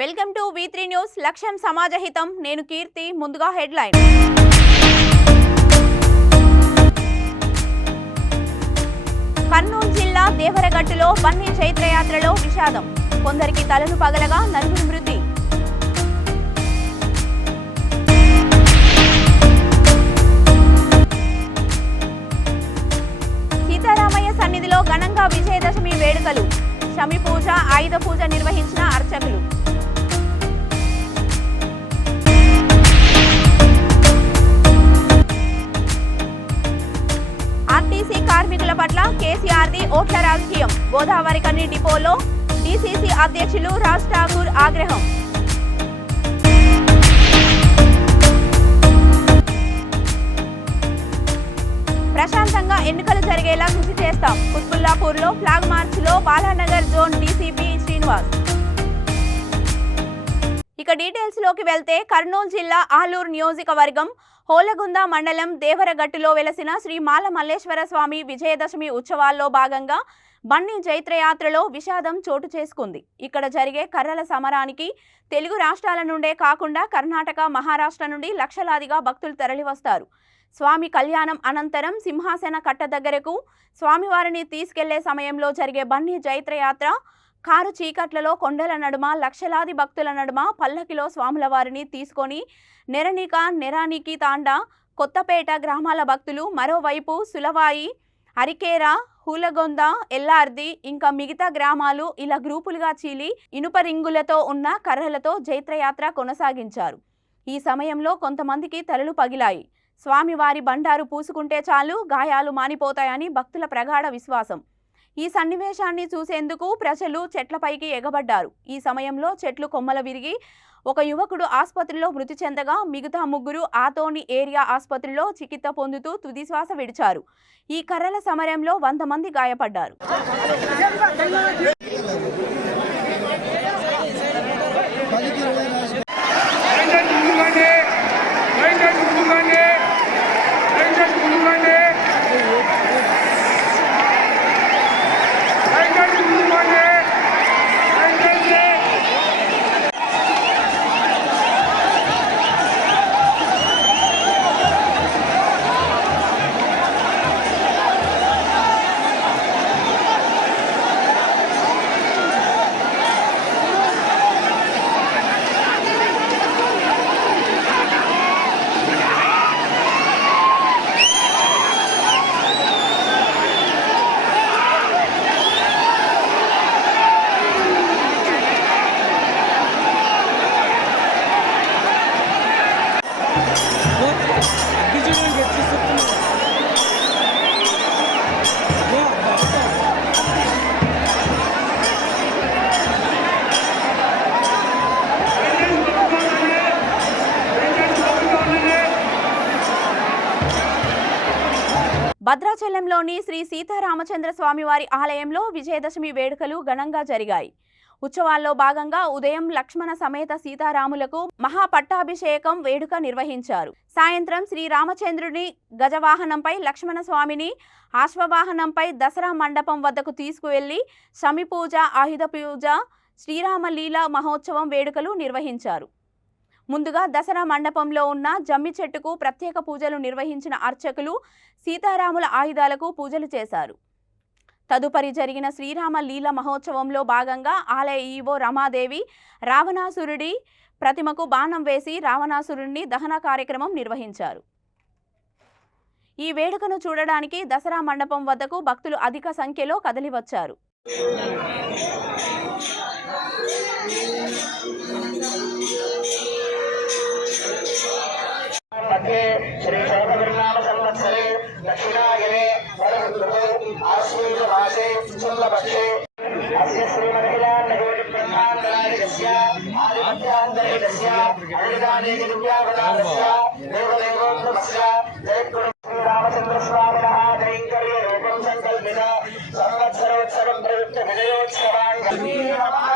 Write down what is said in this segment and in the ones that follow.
Welcome to V3 news. లక్ష్యం సమాజహితం. నేను కీర్తి. ముందుగా హెడ్లైన్. కర్నూలు జిల్లా దేవరగట్టులో బన్నీ చైత్రయాత్రలో విషాదం. కొందరికి తలలు పగలగా నలుగురు మృతి. సీతారామయ్య సన్నిధిలో ఘనంగా విజయదశమి వేడుకలు. శమి పూజ, ఆయుధ పూజ నిర్వహించిన అర్చకులు. ఆర్టీసీ కార్మికుల పట్ల కేసీఆర్ది ఓట్ల రాజకీయం. గోదావరి కన్ని డిపోలో డీసీసీ అధ్యక్షులు రాజ్ ఠాకూర్ ఆగ్రహం. ప్రశాంతంగా ఎన్నికలు జరిగేలా కృషి చేస్తాం. కుత్బుల్లాపూర్లో ఫ్లాగ్ మార్చ్లో బాలానగర్ జోన్ డీసీపీ శ్రీనివాస్. ఇక డీటెయిల్స్ లోకి వెళ్తే కర్నూలు జిల్లా ఆలూరు నియోజకవర్గం హోలగుంద మండలం దేవరగట్టులో వెలసిన శ్రీ మాల మల్లేశ్వర స్వామి విజయదశమి ఉత్సవాల్లో భాగంగా బన్నీ చైత్రయాత్రలో విషాదం చోటు చేసుకుంది. ఇక్కడ జరిగే కర్రల సమరానికి తెలుగు రాష్ట్రాల నుండే కాకుండా కర్ణాటక, మహారాష్ట్ర నుండి లక్షలాదిగా భక్తులు తరలివస్తారు. స్వామి కళ్యాణం అనంతరం సింహాసన కట్ట దగ్గరకు స్వామివారిని తీసుకెళ్లే సమయంలో జరిగే బన్నీ చైత్రయాత్ర కారు చీకట్లలో కొండల నడుమ లక్షలాది భక్తుల నడుమ పల్లకిలో స్వాముల వారిని తీసుకొని నెరానికి తాండా, కొత్తపేట గ్రామాల భక్తులు, మరోవైపు సులవాయి, అరికేర, హూలగొంద, ఎల్లార్ది ఇంకా మిగతా గ్రామాలు ఇలా గ్రూపులుగా చీలి ఇనుప రింగులతో ఉన్న కర్రలతో చైత్రయాత్ర కొనసాగించారు. ఈ సమయంలో కొంతమందికి తలలు పగిలాయి. స్వామివారి బండారు పూసుకుంటే చాలు గాయాలు మానిపోతాయని భక్తుల ప్రగాఢ విశ్వాసం. ఈ సన్నివేశాన్ని చూసేందుకు ప్రజలు చెట్లపైకి ఎగబడ్డారు. ఈ సమయంలో చెట్లు కొమ్మల విరిగి ఒక యువకుడు ఆసుపత్రిలో మృతి చెందగా మిగతా ముగ్గురు ఆతోని ఏరియా ఆసుపత్రిలో చికిత్స పొందుతూ తుదిశ్వాస విడిచారు. ఈ కర్రల సమరంలో 100 మంది గాయపడ్డారు. భద్రాచలంలోని శ్రీ సీతారామచంద్ర స్వామివారి ఆలయంలో విజయదశమి వేడుకలు ఘనంగా జరిగాయి. ఉత్సవాల్లో భాగంగా ఉదయం లక్ష్మణ సమేత సీతారాములకు మహాపట్టాభిషేకం వేడుక నిర్వహించారు. సాయంత్రం శ్రీ రామచంద్రుని గజవాహనంపై, లక్ష్మణ స్వామిని అశ్వవాహనంపై దసరా మండపం వద్దకు తీసుకువెళ్లి శమి పూజ, ఆయుధ పూజ, శ్రీరామ లీలా మహోత్సవం వేడుకలు నిర్వహించారు. ముందుగా దసరా మండపంలో ఉన్న జమ్మి చెట్టుకు ప్రత్యేక పూజలు నిర్వహించిన అర్చకులు సీతారాముల ఆయుధాలకు పూజలు చేశారు. తదుపరి జరిగిన శ్రీరామ లీల మహోత్సవంలో భాగంగా ఆలయ ఈవో రమాదేవి రావణాసురుడి ప్రతిమకు బాణం వేసి రావణాసురుడిని దహన కార్యక్రమం నిర్వహించారు. ఈ వేడుకను చూడడానికి దసరా మండపం వద్దకు భక్తులు అధిక సంఖ్యలో కదలివచ్చారు. श्री शोभनाम संवत्सरे दक्षिणायने वरऋतुः आश्वेजमासे शुक्लपक्षे अस्य श्रीमद्कल्याणकोटिब्रह्माण्डनायकस्य आदित्यान्तर्गतस्य अनिर्दानेकदिव्यावतारस्य देवदेवोत्तमस्य जयगुरु श्रीरामचन्द्रस्वामिनः दैङ्कर्यरूपं सङ्कल्पित संवत्सरोत्सवं प्रयुक्त विजयोत्सवाङ्गीः नमः।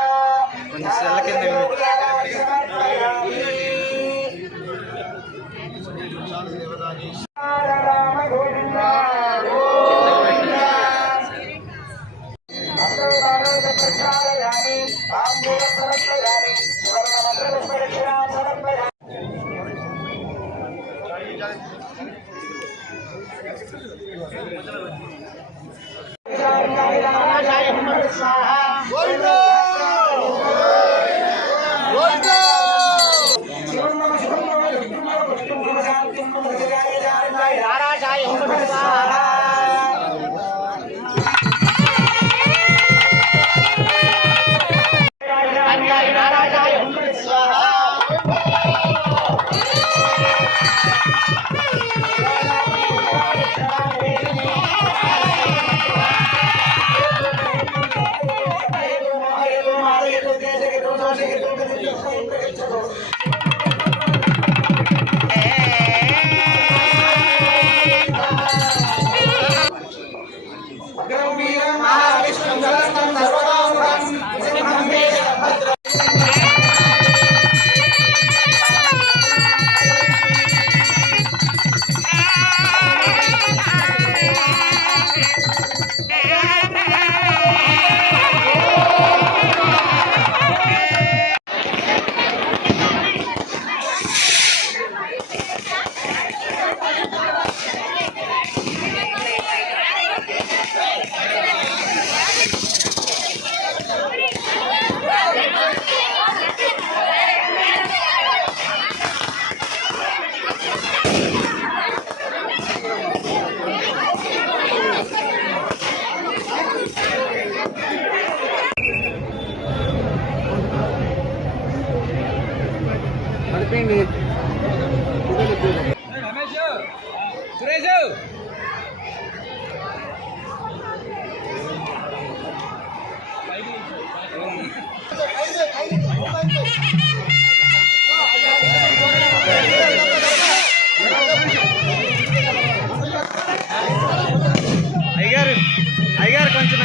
అయ్యారు కొంచెం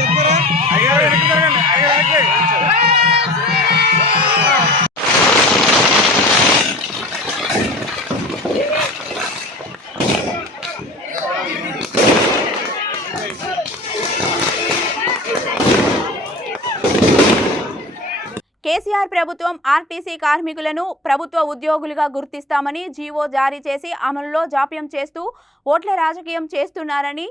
చెప్తారా? అయ్యారు వెనక్కి కేసీఆర్ ప్రభుత్వం ఆర్టీసీ కార్మికులను ప్రభుత్వ ఉద్యోగులుగా గుర్తిస్తామని జీవో జారీ చేసి అమలులో జాప్యం చేస్తూ ఓట్ల రాజకీయం చేస్తున్నారని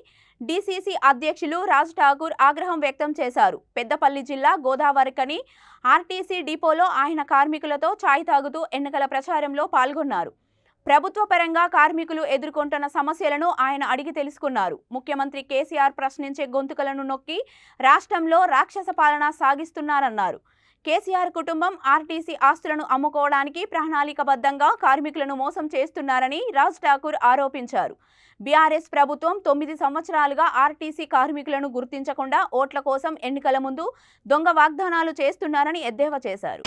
డీసీసీ అధ్యక్షులు రాజ్ ఠాకూర్ ఆగ్రహం వ్యక్తం చేశారు. పెద్దపల్లి జిల్లా గోదావరికని ఆర్టీసీ డిపోలో ఆయన కార్మికులతో ఛాయ్ తాగుతూ ఎన్నికల ప్రచారంలో పాల్గొన్నారు. ప్రభుత్వ పరంగా కార్మికులు ఎదుర్కొంటున్న సమస్యలను ఆయన అడిగి తెలుసుకున్నారు. ముఖ్యమంత్రి కేసీఆర్ ప్రశ్నించే గొంతుకలను నొక్కి రాష్ట్రంలో రాక్షస పాలన సాగిస్తున్నారన్నారు. కేసీఆర్ కుటుంబం ఆర్టీసీ ఆస్తులను అమ్ముకోవడానికి ప్రణాళికబద్ధంగా కార్మికులను మోసం చేస్తున్నారని రాజ్ ఠాకూర్ ఆరోపించారు. బీఆర్ఎస్ ప్రభుత్వం 9 సంవత్సరాలుగా ఆర్టీసీ కార్మికులను గుర్తించకుండా ఓట్ల కోసం ఎన్నికల ముందు దొంగ వాగ్దానాలు చేస్తున్నారని ఎద్దేవా చేశారు.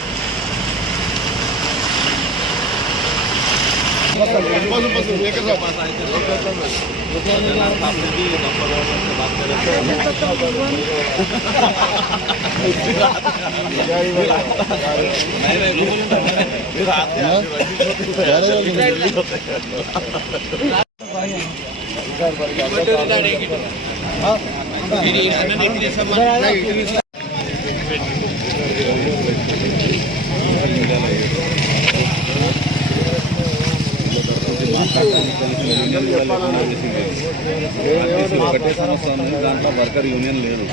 ఒకటే సమస్య ఉంది, దాంట్లో వర్కర్ యూనియన్ లేదు.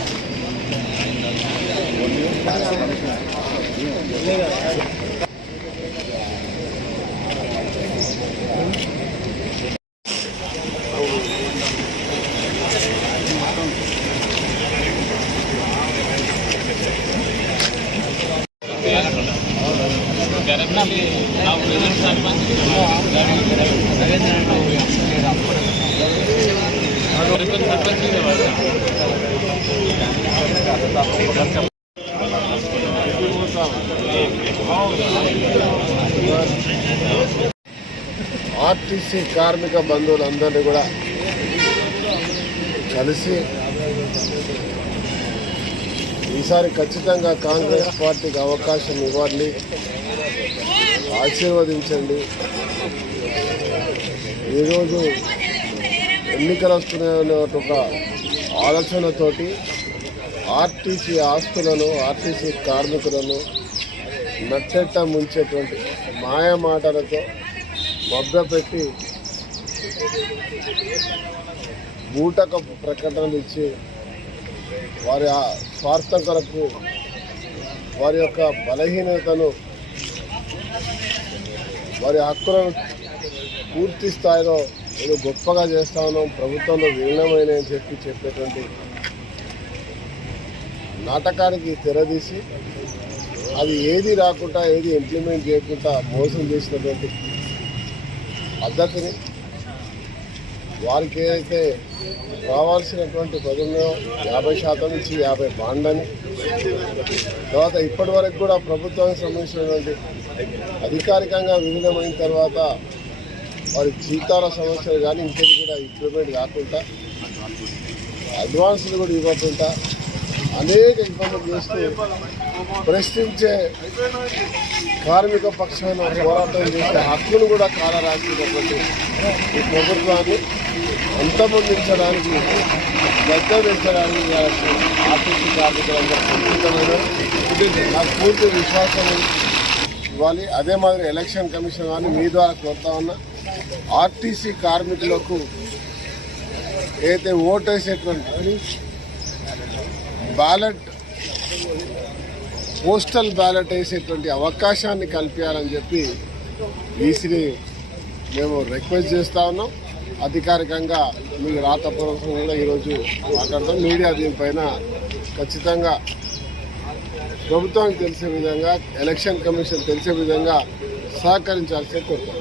ఆర్టీసీ కార్మిక బంధువులందరినీ కూడా కలిసి ఈసారి ఖచ్చితంగా కాంగ్రెస్ పార్టీకి అవకాశం ఇవ్వండి, ఆశీర్వదించండి. ఈరోజు ఎన్నికలు వస్తున్నాయనే ఒక ఆలోచనతోటి ఆర్టీసీ ఆస్తులను, ఆర్టీసీ కార్మికులను నట్టెట్ట ముంచేటువంటి మాయ మాటలతో మభ్యపెట్టి బూటక ప్రకటనలు ఇచ్చి వారి స్వార్థం కొరకు వారి యొక్క బలహీనతను, వారి హక్కులను పూర్తి స్థాయిలో ఏదో గొప్పగా చేస్తా ఉన్నాం, ప్రభుత్వంలో విలీనమైన అని చెప్పేటువంటి నాటకానికి తెరదీసి అది ఏది రాకుండా, ఏది ఇంప్లిమెంట్ చేయకుండా మోసం చేసినటువంటి పద్ధతిని వారికి ఏదైతే రావాల్సినటువంటి పదవిలో 50% ఇచ్చి 50 బాండ్లని తర్వాత ఇప్పటి వరకు కూడా ప్రభుత్వానికి సంబంధించినటువంటి అధికారికంగా విలీనమైన తర్వాత వారి జీతాల సమస్యలు కానీ ఇంకేది కూడా ఇంప్లిమెంట్ కాకుండా అడ్వాన్సులు కూడా ఇవ్వకుండా అనేక ఇబ్బందులు చేస్తూ ప్రశ్నించే కార్మిక పక్షాన పోరాటం చేసే హక్కును కూడా కాలరాసినటువంటి ఈ ప్రభుత్వాన్ని అంతమొందించడానికి గద్దెదించడానికి ఆర్టీసీ కార్మికులందరూ సంసిద్ధమైన నాకు పూర్తి విశ్వాసం ఇవ్వాలి. అదే మాదిరి ఎలక్షన్ కమిషన్ కానీ మీ ద్వారా కోరుతా ఉన్నా ఆర్టీసీ కార్మికులకు ఏదైతే ఓటేసేటువంటి బ్యాలెట్ పోస్టల్ బ్యాలెట్ వేసేటువంటి అవకాశాన్ని కల్పించాలని చెప్పి ఈసీని మేము రిక్వెస్ట్ చేస్తూ ఉన్నాం. అధికారికంగా మీకు రాతపూర్వకంగా కూడా ఈరోజు మాట్లాడతాం. మీడియా దీనిపైన ఖచ్చితంగా ప్రభుత్వానికి తెలిసే విధంగా ఎలక్షన్ కమిషన్ తెలిసే విధంగా సహకరించాల్సి కోరుతాం.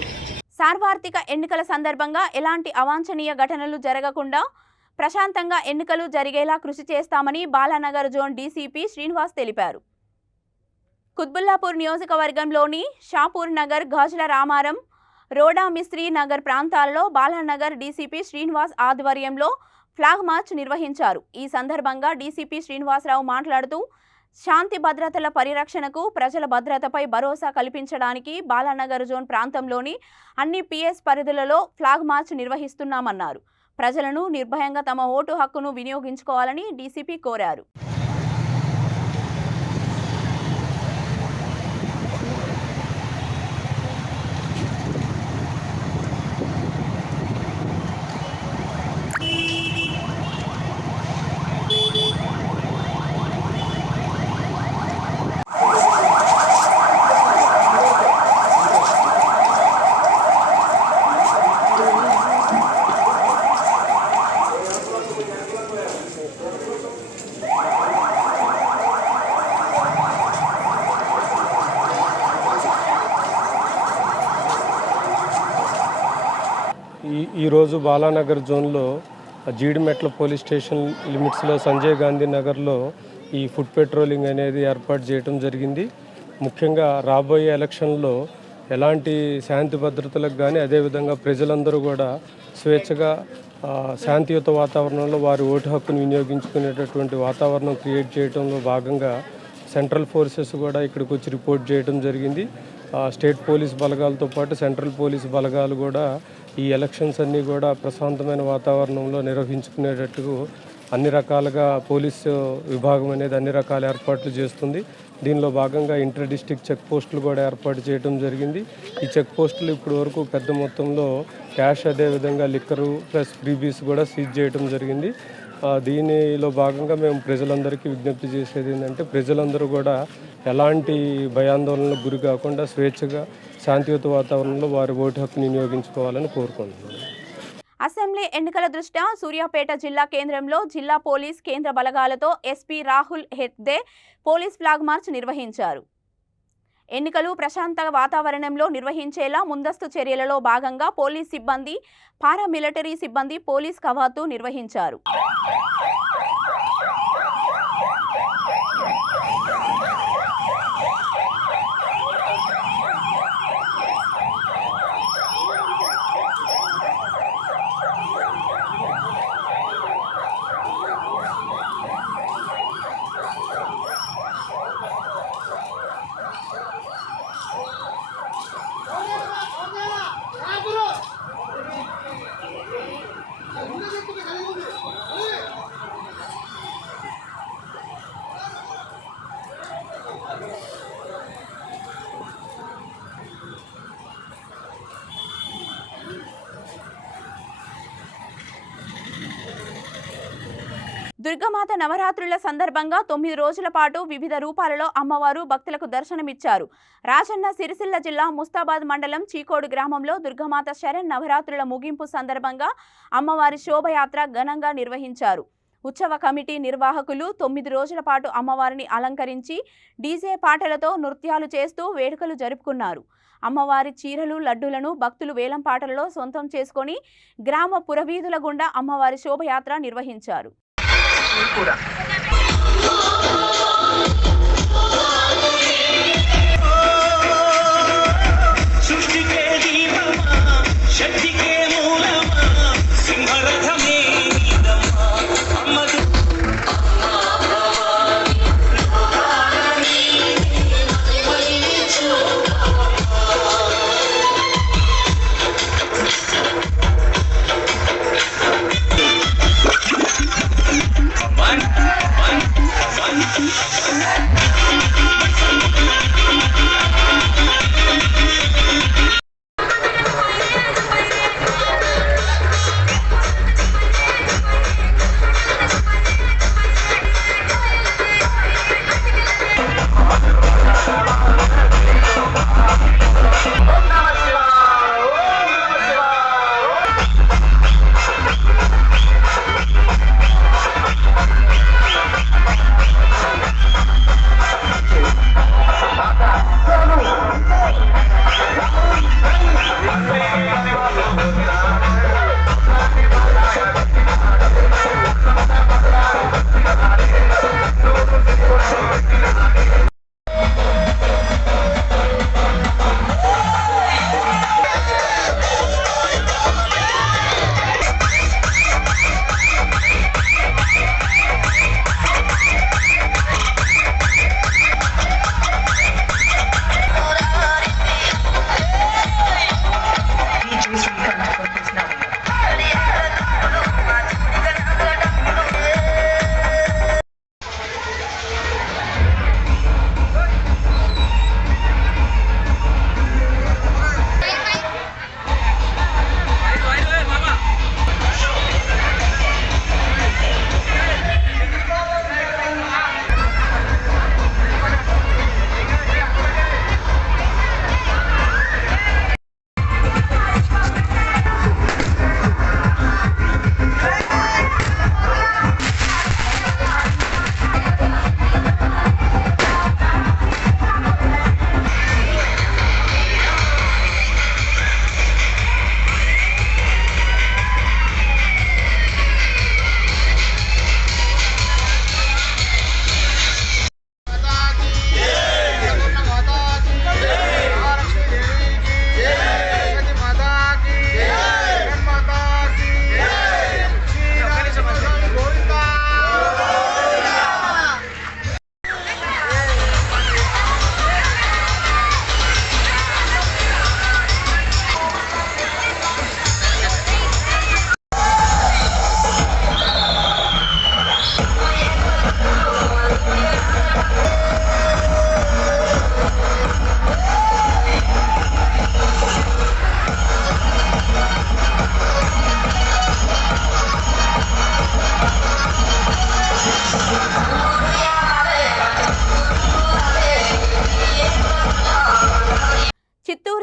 సార్వత్రిక ఎన్నికల సందర్భంగా ఎలాంటి అవాంఛనీయ ఘటనలు జరగకుండా ప్రశాంతంగా ఎన్నికలు జరిగేలా కృషి చేస్తామని బాలానగర్ జోన్ డీసీపీ శ్రీనివాస్ తెలిపారు. కుత్బుల్లాపూర్ నియోజకవర్గంలోని షాపూర్ నగర్, గాజుల రామారం, రోడా మిస్త్రీ నగర్ ప్రాంతాలలో బాలానగర్ డీసీపీ శ్రీనివాస్ ఆధ్వర్యంలో ఫ్లాగ్ మార్చ్ నిర్వహించారు. ఈ సందర్భంగా డీసీపీ శ్రీనివాసరావు మాట్లాడుతూ శాంతి భద్రతల పరిరక్షణకు, ప్రజల భద్రతపై భరోసా కల్పించడానికి బాలానగర్ జోన్ ప్రాంతంలోని అన్ని పిఎస్ పరిధులలో ఫ్లాగ్ మార్చ్ నిర్వహిస్తున్నామన్నారు. ప్రజలను నిర్భయంగా తమ ఓటు హక్కును వినియోగించుకోవాలని డీసీపీ కోరారు. ఈరోజు బాలానగర్ జోన్లో జీడిమెట్ల పోలీస్ స్టేషన్ లిమిట్స్లో సంజయ్ గాంధీ నగర్లో ఈ ఫుడ్ పెట్రోలింగ్ అనేది ఏర్పాటు చేయడం జరిగింది. ముఖ్యంగా రాబోయే ఎలక్షన్లో ఎలాంటి శాంతి భద్రతలకు కానీ అదేవిధంగా ప్రజలందరూ కూడా స్వేచ్ఛగా శాంతియుత వాతావరణంలో వారి ఓటు హక్కును వినియోగించుకునేటటువంటి వాతావరణం క్రియేట్ చేయడంలో భాగంగా సెంట్రల్ ఫోర్సెస్ కూడా ఇక్కడికి వచ్చి రిపోర్ట్ చేయడం జరిగింది. స్టేట్ పోలీస్ బలగాలతో పాటు సెంట్రల్ పోలీస్ బలగాలు కూడా ఈ ఎలక్షన్స్ అన్నీ కూడా ప్రశాంతమైన వాతావరణంలో నిర్వహించుకునేటట్టు అన్ని రకాలుగా పోలీసు విభాగం అనేది అన్ని రకాల ఏర్పాట్లు చేస్తుంది. దీనిలో భాగంగా ఇంటర్ డిస్ట్రిక్ట్ చెక్ పోస్టులు కూడా ఏర్పాటు చేయడం జరిగింది. ఈ చెక్ పోస్టులు ఇప్పటి వరకు పెద్ద మొత్తంలో క్యాష్ అదేవిధంగా లిక్కరు ప్లస్ ఫ్రీబీస్ కూడా సీజ్ చేయడం జరిగింది. దీనిలో భాగంగా మేము ప్రజలందరికీ విజ్ఞప్తి చేసేది ఏంటంటే ప్రజలందరూ కూడా ఎలాంటి భయాందోళనలకు గురి కాకుండా స్వేచ్ఛగా శాంతియుత వాతావరణంలో వారి ఓటు హక్కును వినియోగించుకోవాలని కోరుకుంటున్నాను. అసెంబ్లీ ఎన్నికల దృష్ట్యా సూర్యాపేట జిల్లా కేంద్రంలో జిల్లా పోలీస్ కేంద్ర బలగాలతో SP Rahul Hegde police flag march నిర్వహించారు. ఎన్నికలు ప్రశాంత వాతావరణంలో నిర్వహించేలా ముందస్తు చర్యలలో భాగంగా పోలీస్ సిబ్బంది, పారామిలిటరీ సిబ్బంది పోలీస్ కవాతు నిర్వహించారు. దుర్గామాత నవరాత్రుల సందర్భంగా 9 రోజుల పాటు వివిధ రూపాలలో అమ్మవారు భక్తులకు దర్శనమిచ్చారు. రాజన్న సిరిసిల్ల జిల్లా ముస్తాబాద్ మండలం చీకోడు గ్రామంలో దుర్గామాత శరణ్ నవరాత్రుల ముగింపు సందర్భంగా అమ్మవారి శోభయాత్ర ఘనంగా నిర్వహించారు. ఉత్సవ కమిటీ నిర్వాహకులు 9 రోజుల పాటు అమ్మవారిని అలంకరించి డీజే పాటలతో నృత్యాలు చేస్తూ వేడుకలు జరుపుకున్నారు. అమ్మవారి చీరలు, లడ్డూలను భక్తులు వేలం పాటలలో సొంతం చేసుకొని గ్రామ పురవీధుల గుండా అమ్మవారి శోభయాత్ర నిర్వహించారు.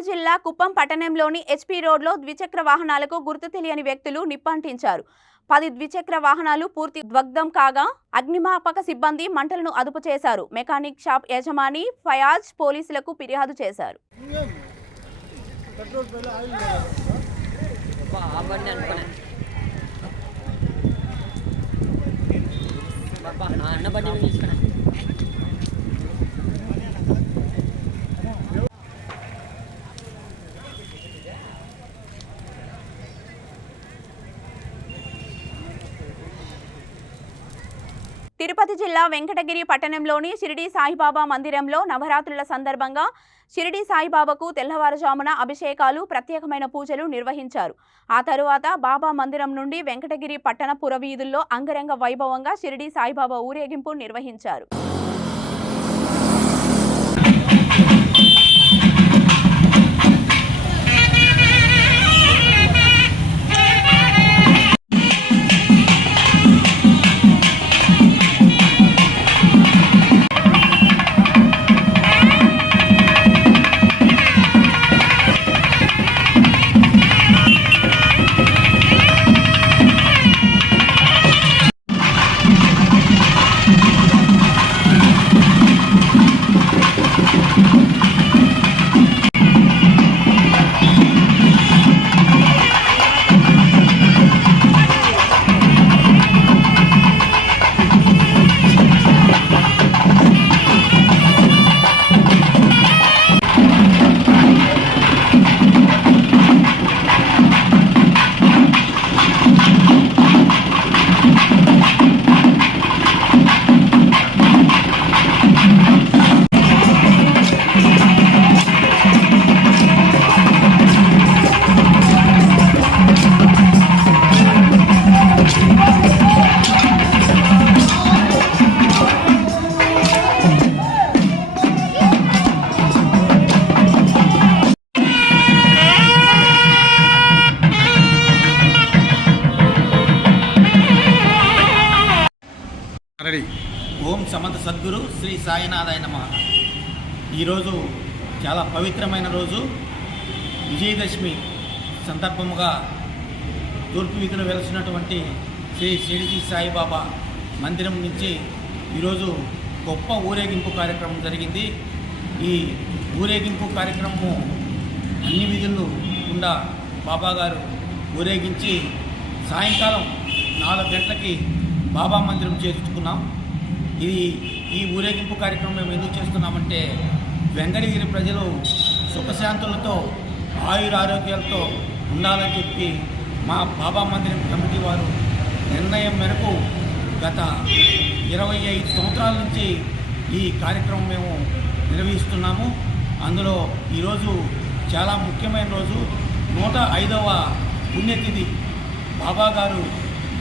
జిల్లా కుప్పం పట్టణంలోని హెచ్పీ రోడ్లో ద్విచక్ర వాహనాలకు గుర్తు తెలియని వ్యక్తులు నిప్పంటించారు. 10 ద్విచక్ర వాహనాలు పూర్తి ధ్వంసం కాగా అగ్నిమాపక సిబ్బంది మంటలను అదుపు చేశారు. మెకానిక్ షాప్ యజమాని ఫయాజ్ పోలీసులకు ఫిర్యాదు చేశారు. తిరుపతి జిల్లా వెంకటగిరి పట్టణంలోని షిరిడి సాయిబాబా మందిరంలో నవరాత్రుల సందర్భంగా షిరిడి సాయిబాబాకు తెల్లవారుజామున అభిషేకాలు, ప్రత్యేకమైన పూజలు నిర్వహించారు. ఆ తరువాత బాబా మందిరం నుండి వెంకటగిరి పట్టణ పురవీధుల్లో అంగరంగ వైభవంగా షిరిడి సాయిబాబా ఊరేగింపు నిర్వహించారు. సమర్థ సద్గురు శ్రీ సాయినాథాయ నమః. ఈరోజు చాలా పవిత్రమైన రోజు. విజయదశమి సందర్భముగా తూర్పు వీధిలో వెలిసినటువంటి శ్రీ షిరిడి సాయిబాబా మందిరం నుంచి ఈరోజు గొప్ప ఊరేగింపు కార్యక్రమం జరిగింది. ఈ ఊరేగింపు కార్యక్రమము అన్ని వీధుల్లో గుండా బాబా గారు ఊరేగించి సాయంకాలం 4 గంటలకి బాబా మందిరం చేర్చుకున్నాం. ఈ ఊరేగింపు కార్యక్రమం మేము ఎందుకు చేస్తున్నామంటే వెంకటగిరి ప్రజలు సుఖశాంతులతో ఆయురారోగ్యాలతో ఉండాలని చెప్పి మా బాబా మందిరం కమిటీ వారు నిర్ణయం మేరకు గత 25 సంవత్సరాల నుంచి ఈ కార్యక్రమం మేము నిర్వహిస్తున్నాము. అందులో ఈరోజు చాలా ముఖ్యమైన రోజు, 105వ పుణ్యతిథి బాబా గారు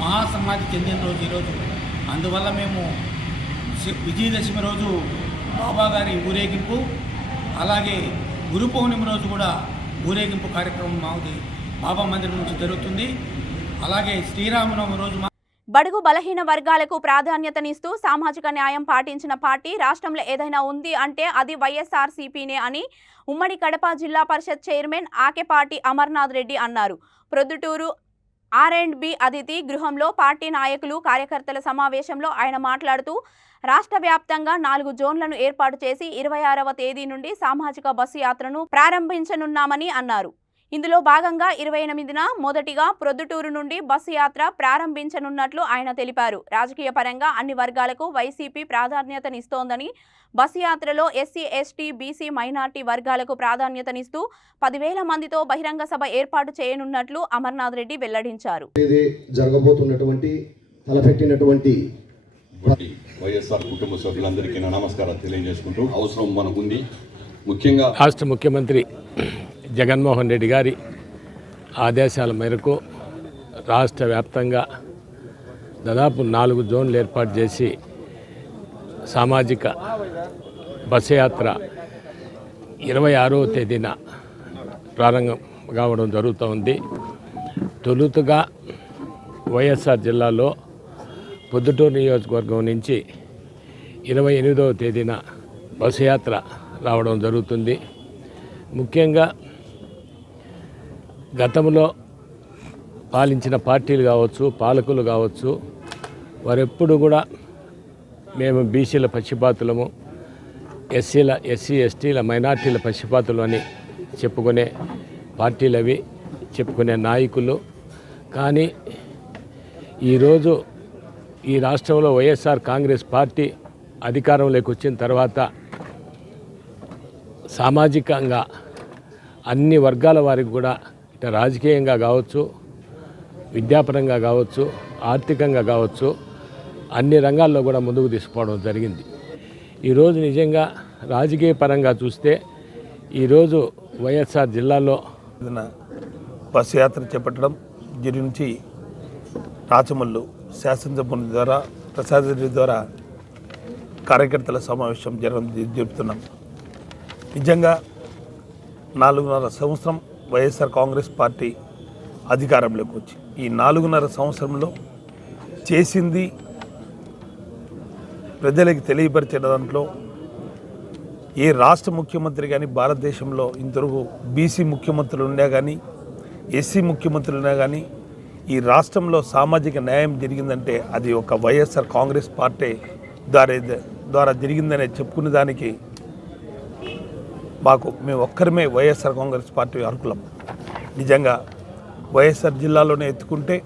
మహాసమాధి చెందిన రోజు ఈరోజు. అందువల్ల మేము విజయదశమి రోజు బాబా గారి ఊరేగింపు, అలాగే గురు పౌర్ణమి రోజు కూడా ఊరేగింపు కార్యక్రమం మాది బాబా మందిరం నుంచి జరుగుతుంది. అలాగే శ్రీరామనవమి రోజు బడుగు బలహీన వర్గాలకు ప్రాధాన్యతనిస్తూ సామాజిక న్యాయం పాటించిన పార్టీ రాష్ట్రంలో ఏదైనా ఉంది అంటే అది వైఎస్ఆర్సీపీనే అని ఉమ్మడి కడప జిల్లా పరిషత్ చైర్మన్ ఆకెపాటి అమర్నాథ్ రెడ్డి అన్నారు. ప్రొద్దుటూరు R&B అతిథి గృహంలో పార్టీ నాయకులు కార్యకర్తల సమావేశంలో ఆయన మాట్లాడుతూ రాష్ట్ర వ్యాప్తంగా 4 జోన్లను ఏర్పాటు చేసి 26వ తేదీ నుండి సామాజిక బస్సు యాత్రను ప్రారంభించనున్నామని అన్నారు. ఇందులో భాగంగా 28న మొదటిగా ప్రొద్దుటూరు నుండి బస్సు యాత్ర ప్రారంభించనున్నట్లు ఆయన తెలిపారు. రాజకీయ పరంగా అన్ని వర్గాలకు వైసీపీ ప్రాధాన్యతనిస్తోందని, బస్సు యాత్రలో ఎస్సీ, ఎస్టీ, బీసీ, మైనార్టీ వర్గాలకు ప్రాధాన్యతనిస్తూ 10,000 మందితో బహిరంగ సభ ఏర్పాటు చేయనున్నట్లు అమర్నాథ్ రెడ్డి వెల్లడించారు. జరగబోతున్నటువంటి తలపెట్టినటువంటి వైఎస్ఆర్ కుటుంబ సభ్యులందరికీ నా నమస్కారాలు తెలియజేసుకుంటూ, అవసరం మనకుంది. ముఖ్యంగా రాష్ట్ర ముఖ్యమంత్రి జగన్మోహన్ రెడ్డి గారి ఆదేశాల మేరకు రాష్ట్ర వ్యాప్తంగా దాదాపు 4 జోన్లు ఏర్పాటు చేసి సామాజిక బస్సు యాత్ర 26వ తేదీన ప్రారంభం కావడం జరుగుతూ ఉంది. తొలుతగా వైఎస్ఆర్ జిల్లాలో పొద్దుటూరు నియోజకవర్గం నుంచి 28వ తేదీన బస్సు యాత్ర రావడం జరుగుతుంది. ముఖ్యంగా గతంలో పాలించిన పార్టీలు కావచ్చు, పాలకులు కావచ్చు, వారెప్పుడు కూడా మేము బీసీల పక్షపాతులము, ఎస్సీ ఎస్టీల మైనార్టీల పక్షపాతులు అని చెప్పుకునే పార్టీలు అవి, చెప్పుకునే నాయకులు. కానీ ఈరోజు ఈ రాష్ట్రంలో వైఎస్ఆర్ కాంగ్రెస్ పార్టీ అధికారంలోకి వచ్చిన తర్వాత సామాజికంగా అన్ని వర్గాల వారికి కూడా ఇటు రాజకీయంగా కావచ్చు, విద్యాపరంగా కావచ్చు, ఆర్థికంగా కావచ్చు, అన్ని రంగాల్లో కూడా ముందుకు తీసుకుపోవడం జరిగింది. ఈరోజు నిజంగా రాజకీయ పరంగా చూస్తే ఈరోజు వైఎస్ఆర్ జిల్లాలో బస్సు యాత్ర చేపట్టడం జిరి నుంచి రాచమల్లు శాసనసభ్యుని ద్వారా ప్రసాద్ రెడ్డి ద్వారా కార్యకర్తల సమావేశం జరుపుతున్నాం. నిజంగా 4.5 సంవత్సరం వైఎస్ఆర్ కాంగ్రెస్ పార్టీ అధికారంలోకి వచ్చి ఈ 4.5 సంవత్సరంలో చేసింది ప్రజలకు తెలియపరిచే దాంట్లో ఏ రాష్ట్ర ముఖ్యమంత్రి కానీ భారతదేశంలో ఇంతవరకు బీసీ ముఖ్యమంత్రులు ఉన్నా కానీ, ఎస్సీ ముఖ్యమంత్రులు ఉన్నా కానీ ఈ రాష్ట్రంలో సామాజిక న్యాయం జరిగిందంటే అది ఒక వైఎస్ఆర్ కాంగ్రెస్ పార్టీ ద్వారా జరిగిందనే చెప్పుకునే దానికి మేము ఒక్కరమే వైఎస్ఆర్ కాంగ్రెస్ పార్టీ అర్హులం. నిజంగా వైఎస్ఆర్ జిల్లాలోనే ఎత్తుకుంటే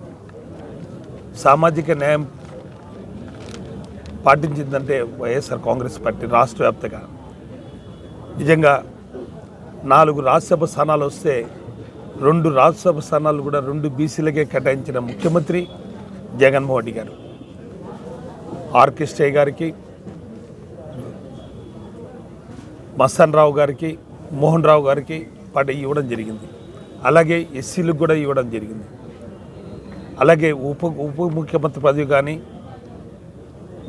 సామాజిక న్యాయం పాటించిందంటే వైఎస్ఆర్ కాంగ్రెస్ పార్టీ రాష్ట్ర వ్యాప్తంగా. నిజంగా 4 రాజ్యసభ స్థానాలు వస్తే 2 రాజ్యసభ స్థానాలు కూడా 2 బీసీలకే కేటాయించిన ముఖ్యమంత్రి జగన్మోహన్ రెడ్డి గారు. ఆర్కెస్ట్రే గారికి, మస్తాన్ రావు గారికి, మోహన్ రావు గారికి పార్టీ ఇవ్వడం జరిగింది. అలాగే ఎస్సీలకు కూడా ఇవ్వడం జరిగింది. అలాగే ఉప ముఖ్యమంత్రి పదవి కానీ,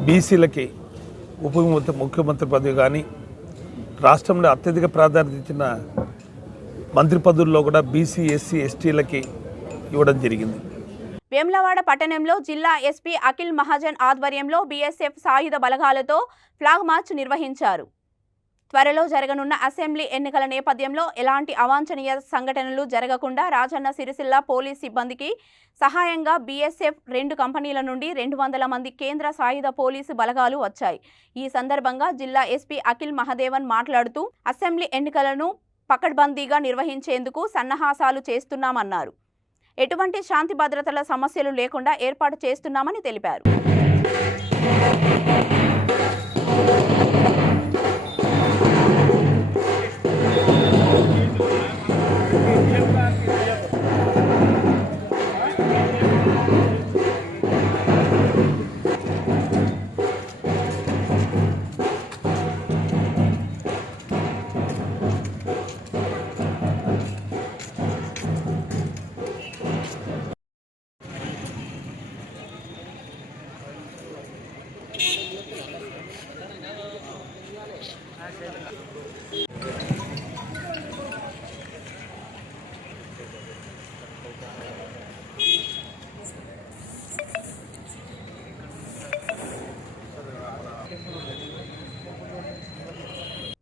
బీసీలకి ముఖ్యమంత్రి పదవి కానీ, రాష్ట్రంలో అత్యధిక ప్రాధాన్యత ఇచ్చిన మంత్రి పదవుల్లో కూడా బీసీ, ఎస్సీ, ఎస్టీలకి ఇవ్వడం జరిగింది. వేములవాడ పట్టణంలో జిల్లా ఎస్పీ అఖిల్ మహాజన్ ఆధ్వర్యంలో బీఎస్ఎఫ్ సాయుధ బలగాలతో ఫ్లాగ్ మార్చ్ నిర్వహించారు. త్వరలో జరగనున్న అసెంబ్లీ ఎన్నికల నేపథ్యంలో ఎలాంటి అవాంఛనీయ సంఘటనలు జరగకుండా రాజన్న సిరిసిల్ల పోలీస్ సిబ్బందికి సహాయంగా బీఎస్ఎఫ్ 2 కంపెనీల నుండి 200 మంది కేంద్ర సాయుధ పోలీసు బలగాలు వచ్చాయి. ఈ సందర్భంగా జిల్లా ఎస్పీ అఖిల్ మహదేవన్ మాట్లాడుతూ అసెంబ్లీ ఎన్నికలను పకడ్బందీగా నిర్వహించేందుకు సన్నాహాలు చేస్తున్నామన్నారు. ఎటువంటి శాంతి భద్రతల సమస్యలు లేకుండా ఏర్పాటు చేస్తున్నామని తెలిపారు.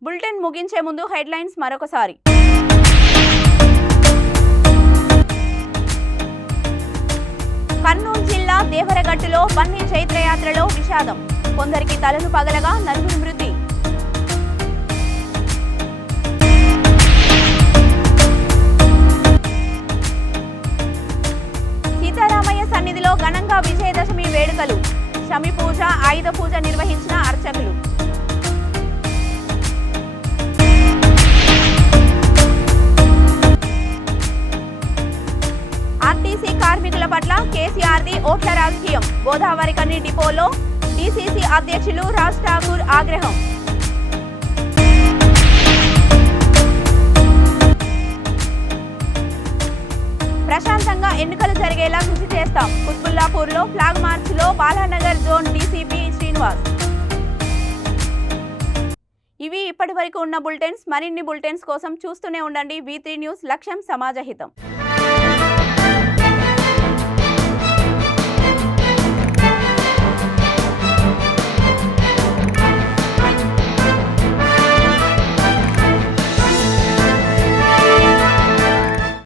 బులెటిన్ ముగించే ముందు హెడ్లైన్స్ మరొకసారి. కర్నూలు జిల్లా దేవరగట్టులో బన్నీ చైత్రయాత్రలో విషాదం. కొందరికి తలలు పగలగా 4 మృతి. సీతారామయ్య సన్నిధిలో ఘనంగా విజయదశమి వేడుకలు. శమి పూజ, ఆయుధ పూజ నిర్వహించిన అర్చకులు. ఆర్టీసీ కార్మికుల పట్ల కేసీఆర్ది ఓట్ల రాజకీయం. గోదావరి కని డిపోలో డీసీసీ అధ్యక్షులు రాజ్ ఠాకూర్ ఆగ్రహం. ప్రశాంతంగా ఎన్నికలు జరిగేలా కృషి చేస్తాం. కుత్బుల్లాపూర్లో ఫ్లాగ్ మార్చ్లో బాలానగర్ జోన్ డీసీపీ శ్రీనివాస్. ఇవి ఇప్పటి వరకు ఉన్న బులెటిన్స్. మరిన్ని బులెటిన్స్ కోసం చూస్తూనే ఉండండి V3 న్యూస్. లక్ష్యం సమాజహితం.